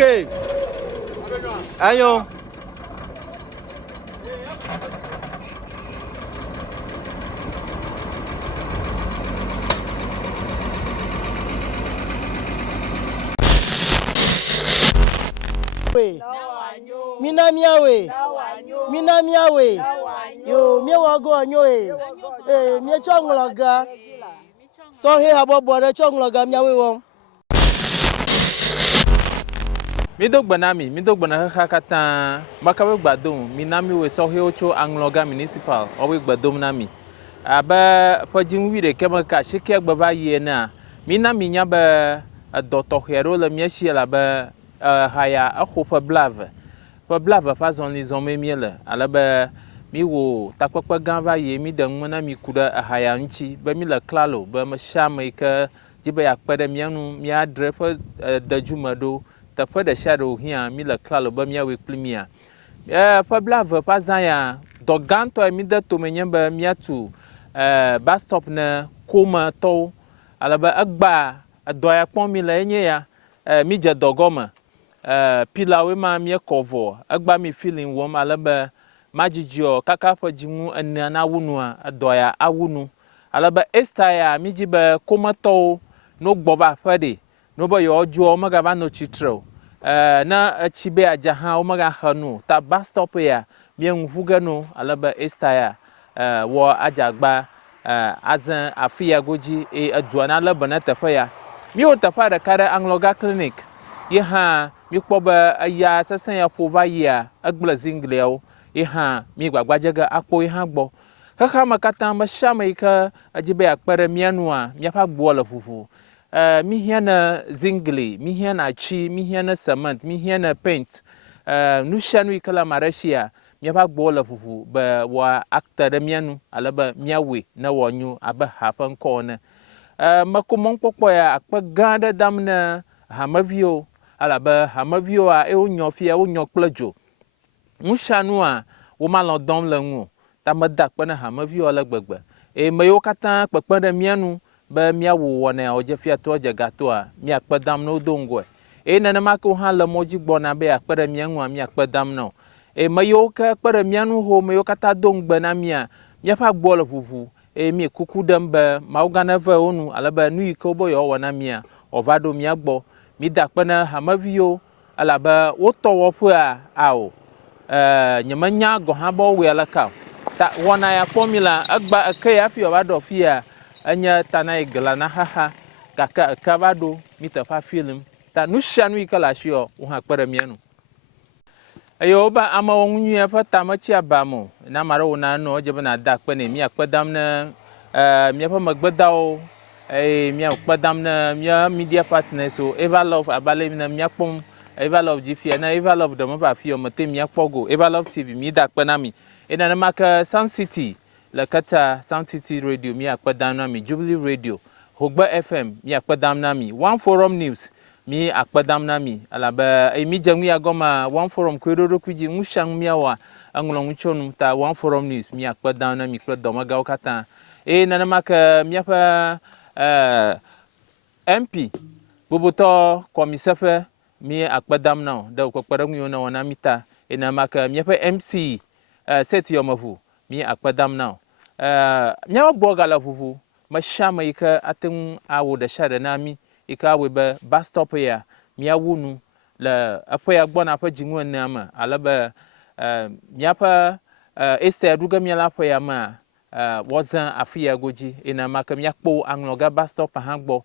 Okay. Ayo. Minamiawe. Minamiawe. Yo, mi wago anyoe. Mi chongloga. So he habobore chongloga miawe won. Mi dog bana hakata makawe gbadon minami we so he ocho angloga municipal owe gbadom nami aba pajin wire kema ka shike gbava ye na minami nya ba doto hero le miashi la ba haya akhopa blave pa zon les hommes miele ala ba mi wo takpakpa gan va ye mi dang mana mi kuda haya nchi ba mi la klalo ba ma shame ka jiba ya kpada mianu mi adre fa da jumado ta fa da shadow hia mi la klalo ba mi awe plimia pa blave pa zanya do ganto mi da to menye ba mi atu bus stop na koma to ala ba agba adoya pon mi la enye ya mi je dogoma pila we ma mi cover agba mi feeling warm alaba majijio kaka fa jimu anana wunu adoya awunu alaba estaya mi jiba komato no gbova fade no bo yo ojo maga ba no chitro na chibe ajaha o maga hanu ta bus stop ya mi enhuga no alaba estaya wo ajagba azan afia goji aduana alaba na tafa ya mi o tafa da kare angloga clinic yeha mi kpoba aya sasan ya pova ya agbla zingleo yeha mi gbagbajaga akpo yeha gbo kaka makata ma shamaika ajibe akpere mianua mi fa gbo la fufu mi hiana zingli mi hiana chi mi hiana cement mi hiana paint nu shanu ikala marashia mi fa gbo la fufu ba wa akta mianu alaba miawe na wonyu aba hafan kona makomon pokpo ya akpa ganda damna hamavio alaba hamavio a onyo fia onyo plejo mushanu a wo malon dom langu ta madak pana hamavio la gbagba mayo kata pepe de mianu ba miawo wona oje fia to oje gato a mi akpa dam no dongo nana mako ha la moji gbona be akpa de mianu a mi akpa dam no mayo ka akpa de mianu ho mayo kata dongba na mi fa gbolo fufu mi kuku damba maugana va onu alaba nu ikobo yo wana mi ovado mi agbo mi dakpana hamavio alaba woto wofu ao nyamanya go habo we alaka ta wona ya formula agba akaya fi ovado fia anya tana igla na haha kaka kavado mitafa film ta nu shanu ikala shio wo hakpara mianu ayo ba ama wonyu ya fa tamachi abamo na mara wona no je bana dakpane mi akpadam na mi fa magbadawo mi akpadam na mi media partners so Eva Love abale na mi akpom Eva Love jifia na Eva Love do mo ba fi o mate mi akpogo Eva Love TV mi dakpana mi ina na maka Sound City la kata Sound City Radio mi akpadam na mi Jubilee Radio Hogba FM mi akpadam na mi One Forum News mi akpadam na mi alaba mi jangu agoma One Forum kwedoro kuji mushang miawa angulong nchonum ta One Forum News mi akpadam na mi klo domaga okata nana maka mi apa MP boboto komisafe mi akpadam na da ko kparam yo na wana mita nana maka mi apa MC set yomafu mi akpadam na nyawa bogala fufu mashama ika atin awo da shada nami ika we ba bus stop ya miawunu la afa ya gbona afa jinwa nama alaba miapa esta duga mi la fa ya ma wazan afia goji ina maka miakpo angloga bus stop hangbo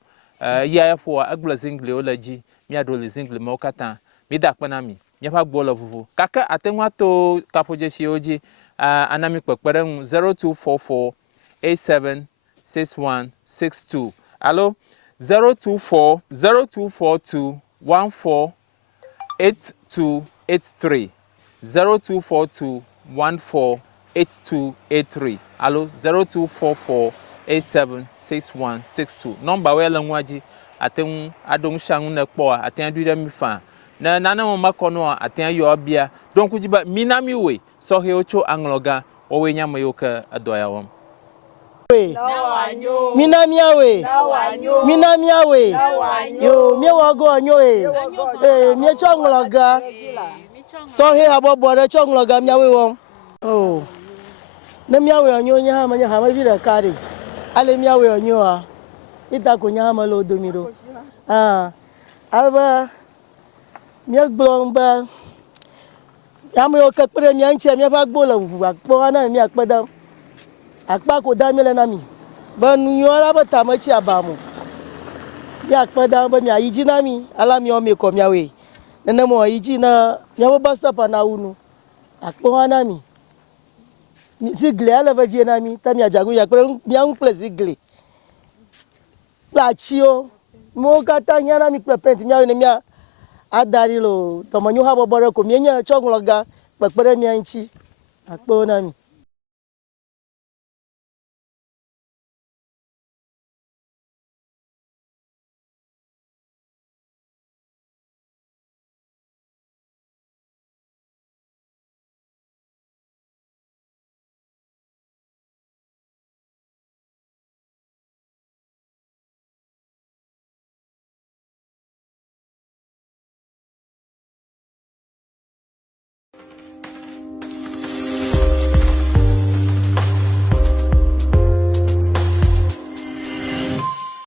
ya fo agbla zingle olaji mi adole zingle mo kata mi dakpana mi miapa gbo la fufu kaka atenwa to kapoje shi oji anami pekpere 0244 876162 allo 0242 148283 0242 148283 allo 0244 876162 number wela nwaji aten adon shangu na kpo aten aduda mi fa na nana mo makono aten yo bia donc jiba minami we so he ocho angloga o we nyama yoka adoya won Mina miawe. Mina miawe. Yo, mi wago anyo mi chongloga. So he abobore chongloga miawe won. Oh. Na miawe anyo nya ha manya ha ma vira kare. Ale miawe anyo a. Ita ko nya ha ma lo domiro. Aba mi gblon ba. Yamo yo kakpere mi anche mi fa gbo la akpo na mi akpada. Akpa ko da mi le na mi. Ba nu yo la ba ta ma chi abamu. Mi akpada ba mi ayiji na mi ala mi o mi ko mi awe. Nene mo ayiji na mi ba basta pa na unu. Akpo na mi. Mi sigle ala va vie na mi ta mi ajagu ya kpere mi an ple sigle. La chio mo kata nya na mi ple pent mi awe ne mi adari lo to mo nyu ha bo bore ko mi nya chongloga kpekpere mi anchi akpo na mi